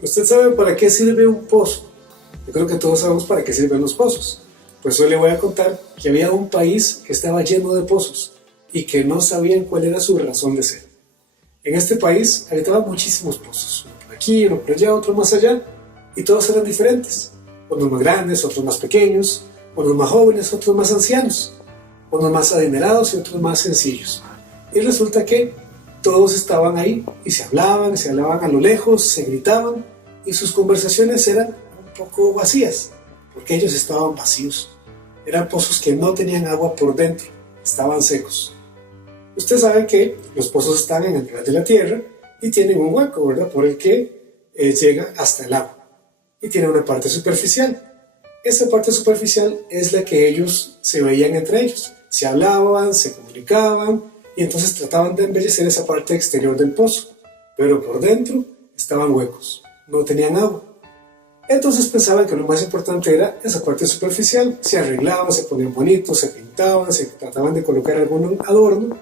¿Usted sabe para qué sirve un pozo? Yo creo que todos sabemos para qué sirven los pozos. Pues hoy le voy a contar que había un país que estaba lleno de pozos y que no sabían cuál era su razón de ser. En este país habitaban muchísimos pozos, uno por aquí, uno por allá, otro más allá, y todos eran diferentes. Unos más grandes, otros más pequeños, unos más jóvenes, otros más ancianos, unos más adinerados y otros más sencillos. Y resulta que todos estaban ahí y se hablaban a lo lejos, se gritaban y sus conversaciones eran un poco vacías, porque ellos estaban vacíos. Eran pozos que no tenían agua por dentro, estaban secos. Usted sabe que los pozos están en el nivel de la tierra y tienen un hueco, ¿verdad?, por el que llega hasta el agua. Y tiene una parte superficial. Esa parte superficial es la que ellos se veían entre ellos. Se hablaban, se comunicaban y entonces trataban de embellecer esa parte exterior del pozo. Pero por dentro estaban huecos, no tenían agua. Entonces pensaban que lo más importante era esa parte superficial. Se arreglaban, se ponían bonitos, se pintaban, se trataban de colocar algún adorno.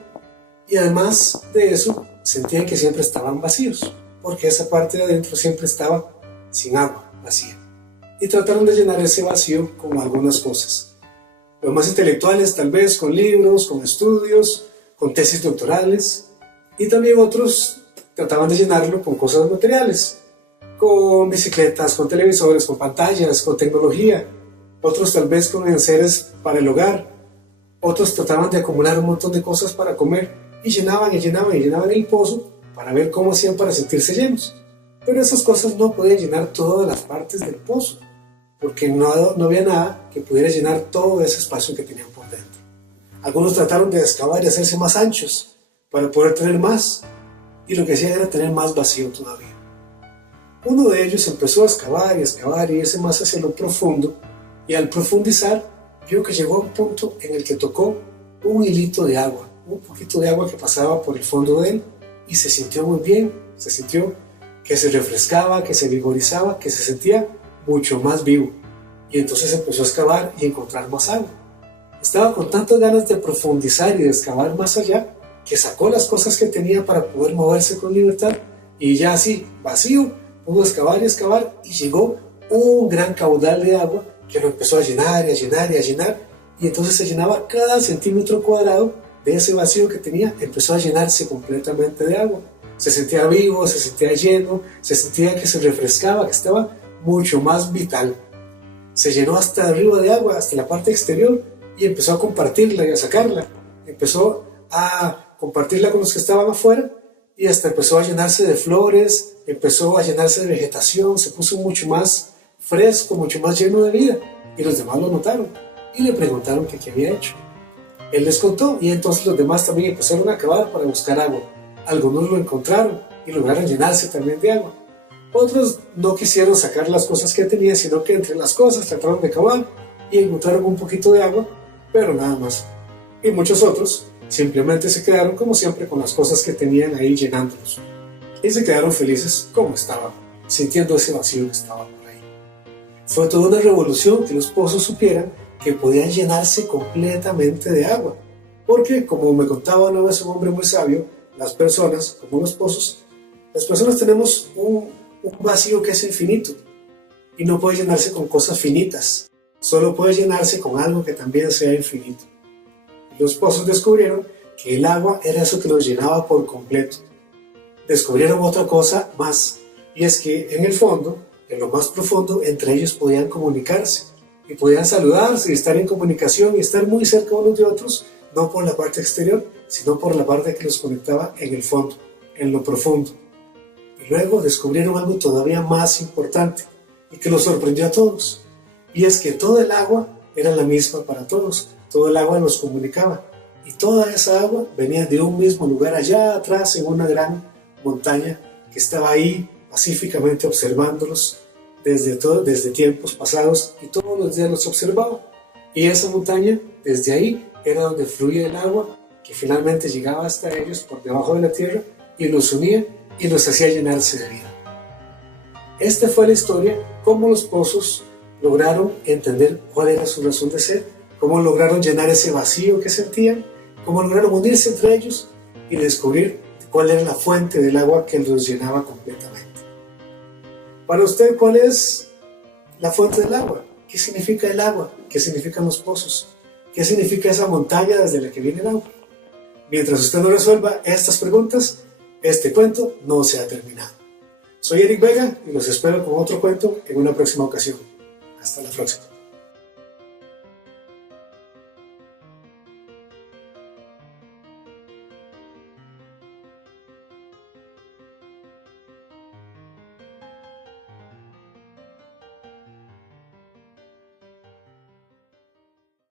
Y además de eso, sentían que siempre estaban vacíos, porque esa parte de adentro siempre estaba sin agua, vacía. Y trataron de llenar ese vacío con algunas cosas. Los más intelectuales tal vez con libros, con estudios, con tesis doctorales. Y también otros trataban de llenarlo con cosas materiales, con bicicletas, con televisores, con pantallas, con tecnología. Otros tal vez con enseres para el hogar. Otros trataban de acumular un montón de cosas para comer y llenaban el pozo para ver cómo hacían para sentirse llenos. Pero esas cosas no podían llenar todas las partes del pozo, porque no había nada que pudiera llenar todo ese espacio que tenían por dentro. Algunos trataron de excavar y hacerse más anchos para poder tener más, y lo que hacían era tener más vacío todavía. Uno de ellos empezó a excavar y irse más hacia lo profundo, y al profundizar vio que llegó a un punto en el que tocó un hilito de agua, un poquito de agua que pasaba por el fondo de él, y se sintió muy bien, se sintió que se refrescaba, que se vigorizaba, que se sentía mucho más vivo. Y entonces empezó a excavar y encontrar más agua. Estaba con tantas ganas de profundizar y de excavar más allá, que sacó las cosas que tenía para poder moverse con libertad, y ya así, vacío, pudo excavar y llegó un gran caudal de agua que lo empezó a llenar, y entonces se llenaba cada centímetro cuadrado de ese vacío que tenía, empezó a llenarse completamente de agua. Se sentía vivo, se sentía lleno, se sentía que se refrescaba, que estaba mucho más vital. Se llenó hasta arriba de agua, hasta la parte exterior, y empezó a compartirla y a sacarla. Empezó a compartirla con los que estaban afuera, y hasta empezó a llenarse de flores, empezó a llenarse de vegetación, se puso mucho más fresco, mucho más lleno de vida. Y los demás lo notaron, y le preguntaron qué había hecho. Él les contó, y entonces los demás también empezaron a cavar para buscar agua. Algunos lo encontraron y lograron llenarse también de agua. Otros no quisieron sacar las cosas que tenían, sino que entre las cosas trataron de cavar y encontraron un poquito de agua, pero nada más. Y muchos otros simplemente se quedaron como siempre con las cosas que tenían ahí llenándolos. Y se quedaron felices como estaban, sintiendo ese vacío que estaba por ahí. Fue toda una revolución que los pozos supieran que podían llenarse completamente de agua. Porque, como me contaba una vez un hombre muy sabio, las personas, como los pozos, las personas tenemos un vacío que es infinito y no puede llenarse con cosas finitas, solo puede llenarse con algo que también sea infinito. Los pozos descubrieron que el agua era eso que los llenaba por completo. Descubrieron otra cosa más, y es que en el fondo, en lo más profundo, entre ellos podían comunicarse y podían saludarse y estar en comunicación y estar muy cerca unos de otros, no por la parte exterior, sino por la parte que los conectaba en el fondo, en lo profundo. Y luego descubrieron algo todavía más importante y que los sorprendió a todos. Y es que toda el agua era la misma para todos, todo el agua los comunicaba. Y toda esa agua venía de un mismo lugar allá atrás en una gran montaña que estaba ahí pacíficamente observándolos desde tiempos pasados, y todos los días los observaba. Y esa montaña, desde ahí, era donde fluía el agua que finalmente llegaba hasta ellos por debajo de la tierra y los unía y los hacía llenarse de vida. Esta fue la historia, cómo los pozos lograron entender cuál era su razón de ser, cómo lograron llenar ese vacío que sentían, cómo lograron unirse entre ellos y descubrir cuál era la fuente del agua que los llenaba completamente. Para usted, ¿cuál es la fuente del agua? ¿Qué significa el agua? ¿Qué significan los pozos? ¿Qué significa esa montaña desde la que viene el agua? Mientras usted no resuelva estas preguntas, este cuento no se ha terminado. Soy Eric Vega y los espero con otro cuento en una próxima ocasión. Hasta la próxima.